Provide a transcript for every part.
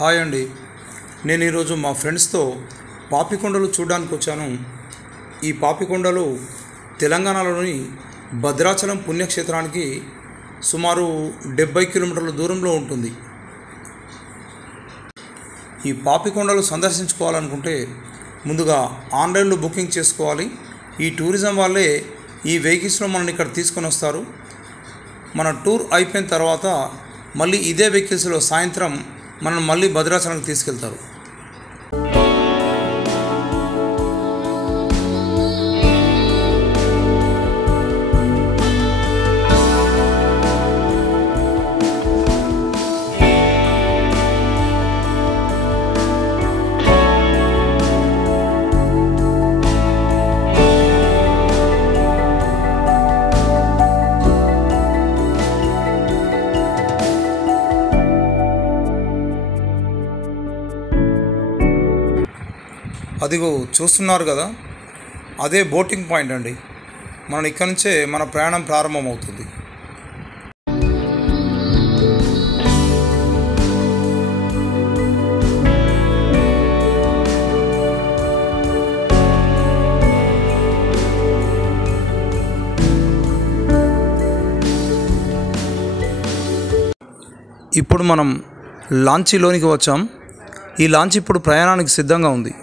Hi అండి. నేను ఈరోజు మా ఫ్రెండ్స్తో పాపికొండలు చూడడానికి వచ్చాను. ఈ పాపికొండలు తెలంగాణలోని భద్రాచలం పుణ్యక్షేత్రానికి సుమారు 70 కిలోమీటర్ల దూరంలో ఉంటుంది. ఈ పాపికొండలు సందర్శించుకోవాలనుకుంటే ముందుగా ఆన్లైన్లో బుకింగ్ చేసుకోవాలి. ఈ టూరిజం వాళ్ళే ఈ వెహికల్స్లో మనల్ని ఇక్కడ తీసుకొని వస్తారు. మన టూర్ అయిపోయిన తర్వాత మళ్ళీ ఇదే వెహికల్స్లో సాయంత్రం మనం మళ్ళీ భద్రాచలంకి తీసుకెళ్తారు. అదిగో చూస్తున్నారు కదా, అదే బోటింగ్ పాయింట్ అండి. మనం ఇక్కడి నుంచే మన ప్రయాణం ప్రారంభమవుతుంది. ఇప్పుడు మనం లాంచీలోనికి వచ్చాం. ఈ లాంచ్ ఇప్పుడు ప్రయాణానికి సిద్ధంగా ఉంది.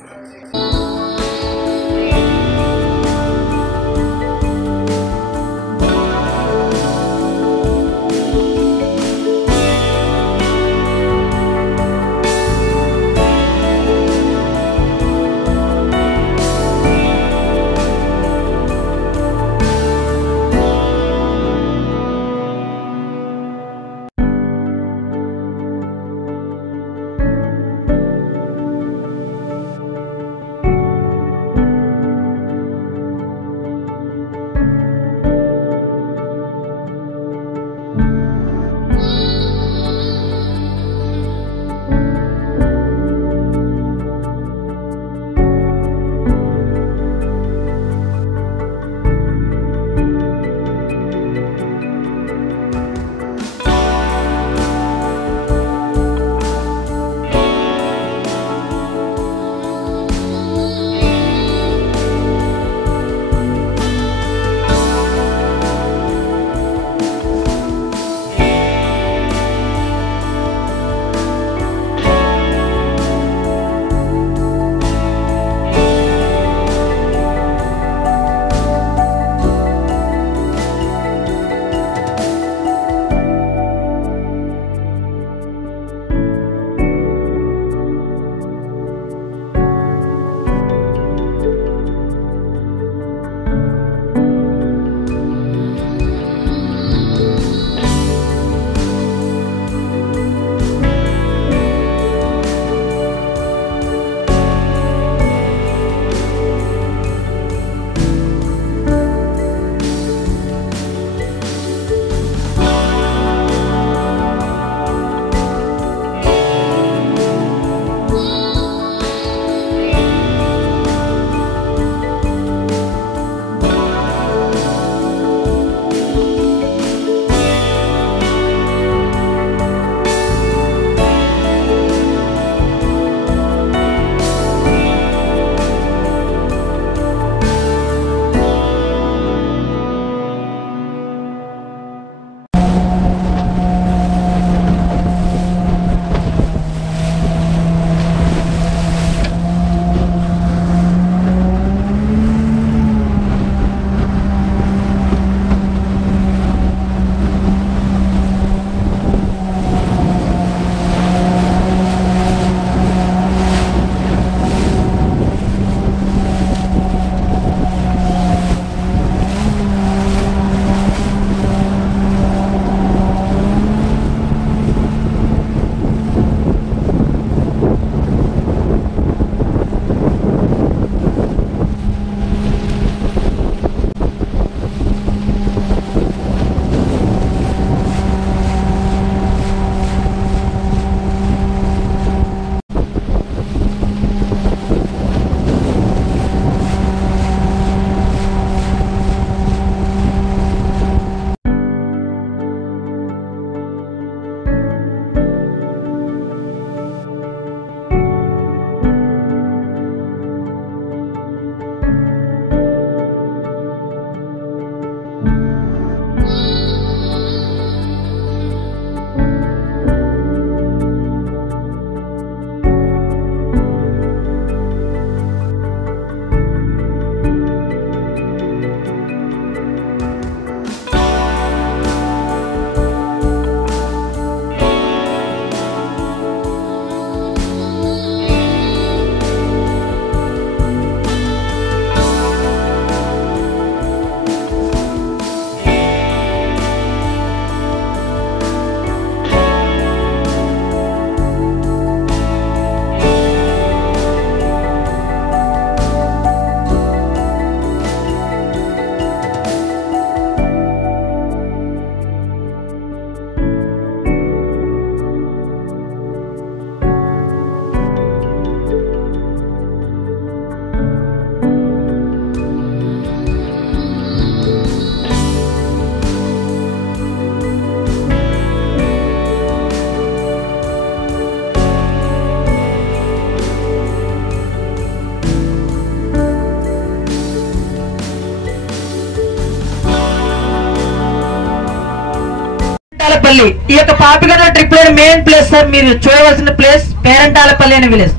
పేరంటాలపల్లి. ఈ యొక్క పాపికొండల ట్రిప్ లో మెయిన్ ప్లేస్ సార్ మీరు చూడవలసిన ప్లేస్ పేరంటాలపల్లి అనే విలేజ్.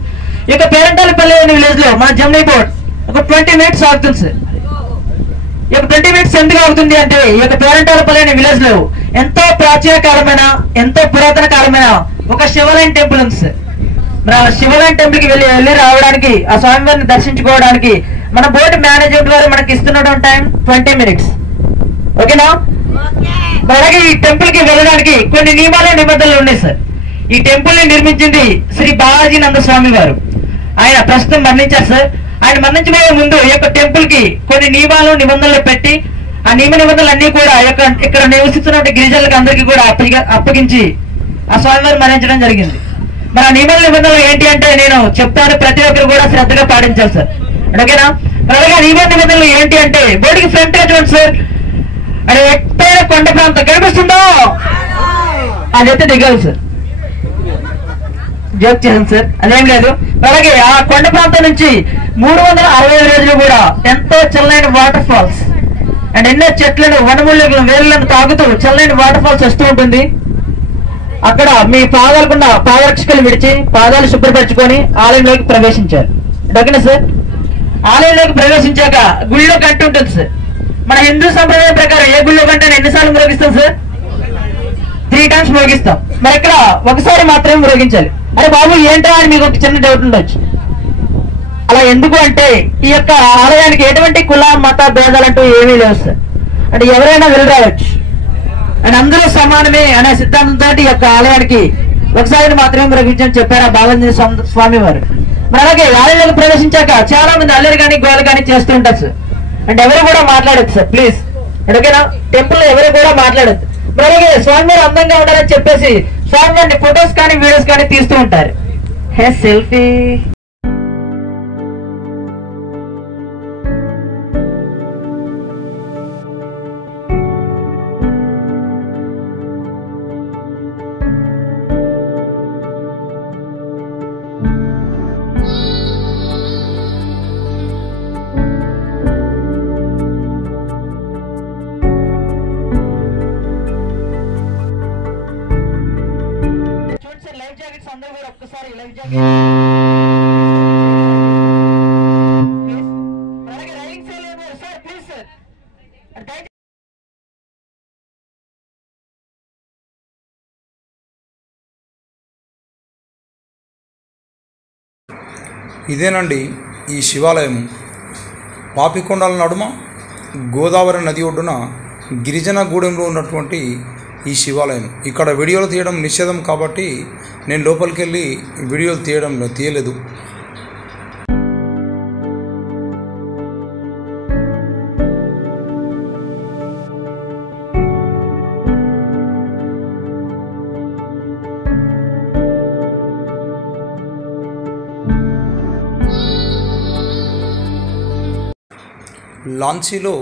ఈ యొక్క పేరంటాలపల్లి అనే విలేజ్ లో మన జమ్నీ బోర్డ్ ఒక 20 minutes ఆగుతుంది సార్. ఈ యొక్క 20 minutes ఎందుకు ఆగుతుంది అంటే ఈ యొక్క పేరంటాలపల్లి అనే విలేజ్ లో ఎంతో ప్రాచీన కాలమైన ఎంతో పురాతన కాలమైన ఒక శివాలయం టెంపుల్ ఉంది సార్. మన శివాలయం టెంపుల్ కి వెళ్ళి రావడానికి ఆ స్వామివారిని దర్శించుకోవడానికి మన బోర్డు మేనేజ్మెంట్ వారు మనకి ఇస్తున్నటువంటి టైం 20 minutes. ఓకేనా? అలాగే ఈ టెంపుల్ కి వెళ్ళడానికి కొన్ని నియమాలు నిబంధనలు ఉన్నాయి సార్. ఈ టెంపుల్ ని నిర్మించింది శ్రీ బాలాజీ నంద స్వామి వారు. ఆయన ప్రస్తుతం మరణించారు సార్. ఆయన మరణించబోయే ముందు ఈ యొక్క టెంపుల్ కి కొన్ని నియమాలు నిబంధనలు పెట్టి ఆ నియమ నిబంధనలు అన్ని కూడా ఇక్కడ నివసిస్తున్న గిరిజనులకు అందరికీ కూడా అప్పగించి ఆ స్వామివారు మరణించడం జరిగింది. మన నియమ నిబంధనలు ఏంటి అంటే నేను చెప్తాను, ప్రతి ఒక్కరు కూడా శ్రద్ధగా పాటించాలి సార్. ఓకేనా? అలాగే నియమ నిబంధనలు ఏంటి అంటే బోర్డుకి ఫ్రంట్ గా చూడండి సార్. అది ఎత్తైన కొండ ప్రాంతం కనిపిస్తుందో అదైతే దిగాలి సార్. జోక్ చేశాను సార్, అదేం లేదు. అలాగే ఆ కొండ ప్రాంతం నుంచి 365 రోజులు కూడా ఎంతో చల్లైన వాటర్ ఫాల్స్ అండ్ ఎన్నో చెట్లను వనములను వేర్లను తాగుతూ చల్లైన వాటర్ ఫాల్స్ వస్తూ ఉంటుంది. అక్కడ మీ పాదాలకున్న పాదరక్షకులు విడిచి పాదాలు శుభ్రపరచుకొని ఆలయంలోకి ప్రవేశించారు. ఓకేనా సార్? ఆలయంలోకి ప్రవేశించాక గుళ్ళో గంట ఉంటుంది సార్. మన హిందూ సంప్రదాయం ప్రకారం ఏ గుళ్ళో గంట ఎన్నిసార్లు మ్రోగిస్తాం సార్? 3 times మ్రోగిస్తాం. మరి ఇక్కడ ఒకసారి మాత్రమే మ్రోగించాలి. అరే బాబు ఏంటో అని మీకు ఒక చిన్న డౌట్ ఉండొచ్చు. అలా ఎందుకు అంటే ఈ యొక్క ఆలయానికి ఎటువంటి కుల మత భేదాలంటూ ఏమీ లేవు సార్. అంటే ఎవరైనా వెళ్ళి రావచ్చు అండ్ అందరూ సమానమే అనే సిద్ధాంతంతో ఈ యొక్క ఆలయానికి ఒకసారి మాత్రమే మ్రోగించని చెప్పారు ఆ బాలాజీ స్వామి వారు. మరి అలాగే ఆలయంలోకి ప్రవేశించాక చాలా మంది అల్లరి కానీ గోలు కానీ చేస్తూ ఉంటారు సార్. అంటే ఎవరు కూడా మాట్లాడద్దు సార్ ప్లీజ్. ఓకేనా? టెంపుల్ లో ఎవరు కూడా మాట్లాడద్దు. మరి అలాగే స్వామివారు అందంగా ఉండాలని చెప్పేసి స్వామివారిని ఫొటోస్ కానీ వీడియోస్ కానీ తీస్తూ ఉంటారు. హే సెల్ఫీ. లైఫ్ జాకెట్స్ అందరూ కూడా ఒక్కసారి లైఫ్ జాకెట్ అలాగే riding side sir please sir. ఇదేనండి ఈ శివాలయం. పాపికొండల నడుమ గోదావరి నది ఒడ్డున గిరిజన గూడెంలో ఉన్నటువంటి ఈ శివాలయం. ఇక్కడ వీడియోలు తీయడం నిషేధం కాబట్టి నేను లోపలికి వెళ్ళి వీడియోలు తీయలేదు. లాంచీలో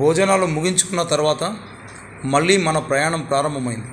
భోజనాలు ముగించుకున్న తర్వాత మళ్ళీ మన ప్రయాణం ప్రారంభమైంది.